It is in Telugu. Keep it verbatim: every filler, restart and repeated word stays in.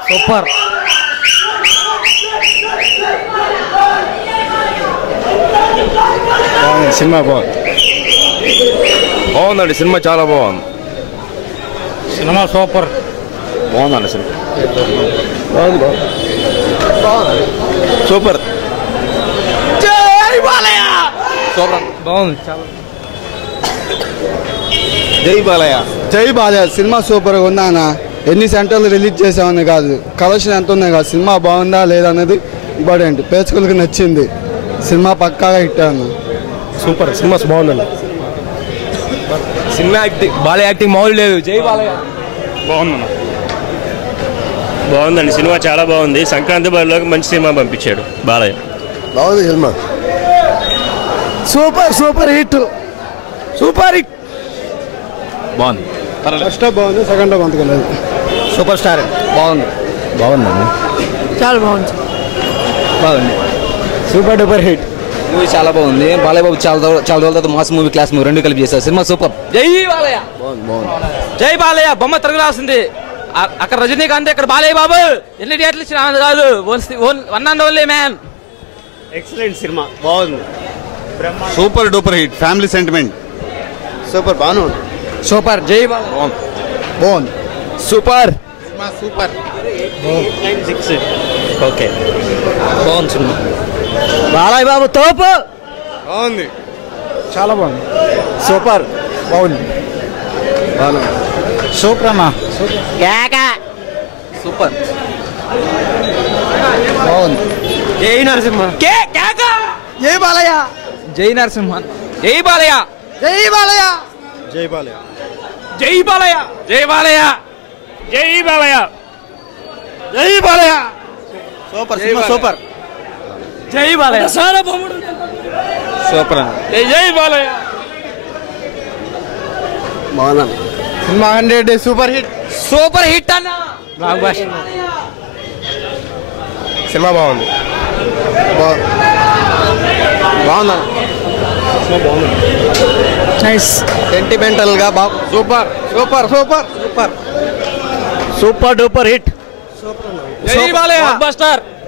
సూపర్. సినిమా బాగుంది. బాగుందండి సినిమా, చాలా బాగుంది సినిమా. సూపర్. బాగుందండి సినిమా. బాగుంది సూపర్. జై బాలయ్య. సూపర్. బాగుంది చాలా. జై బాలయ్య. జై బాలయ్య సినిమా సూపర్గా ఉందా అన్న. ఎన్ని సెంటర్లు రిలీజ్ చేసామని కాదు, కలెక్షన్ ఎంత ఉన్నాయి కాదు, సినిమా బాగుందా లేదా అనేది ఇంపార్టెంట్. ప్రేక్షకులకు నచ్చింది, సినిమా పక్కాగా హిట్ అన్న. సూపర్. సినిమా బాగుందండి. సినిమా యాక్టింగ్, బాలయ్య యాక్టింగ్ మామూలు లేదు. జై బాలయ్య. బాగుందన్న. బాగుందండి సినిమా, చాలా బాగుంది. సంక్రాంతి బరిలోకి మంచి సినిమా పంపించాడు బాలయ్య. బాగుంది cinema. Super super hit. Super hit. బాగుంది. ఫస్ట్ హాఫ్ బాగుంది, సెకండ్ హాఫ్ అంతగా లేదు. Super star. బాగుంది. బాగుందండి. చాలా బాగుంది. బాగుంది. Super duper hit. మూవీ చాలా బాగుంది. బాలయ్య బాబు చాలా చాలా రోజుల తర్వాత మాస్ మూవీ, క్లాస్ మూవీ రెండు కలిపి చేశారు. Cinema super. జై బాలయ్య. బాగుంది బాగుంది. జై బాలయ్య. బొమ్మ తిరగ రాసింది. అక్కడ రజనీకాంత్, ఇక్కడ బాలయ్య బాబు. ఎన్ని థియేటర్లు ఇచ్చిన ఆనంద్ కాదు, one and only man. Excellent cinema, బాగుంది. Super duper hit. Family sentiment. Super బాగానే ఉంది. సూపర్. జై బాలయ్య. బాగుంది. సూపర్. సూపర్. సిక్స్. ఓకే. బాగుంది సినిమా. బాలయ్య బాబు తోపు. బాగుంది. చాలా బాగుంది. సూపర్. బాగుంది. బాగుంది. సూపర్ అన్న. సూపర్. బాగుంది. జై నరసింహ. కే కేక. జై బాలయ్య. జై నరసింహ. జై బాలయ్య. జై బాలయ్య. జై బాలయ్య. జై బాలయ్య. జై బాలయ్య. జై బాలయ్య. జై బాలయ్య. Super cinema. సూపర్. జై బాలయ్య. సూపర్. జై జై బాలయ్య. బాగుంది. Cinema hundred super hit. Super hit అన్న. సినిమా బాగుంది. బాగుందా. నైస్. సెంటిమెంటల్ గా బాగు. Super super super super. Super duper hit. జై బాలయ్య. బస్టర్.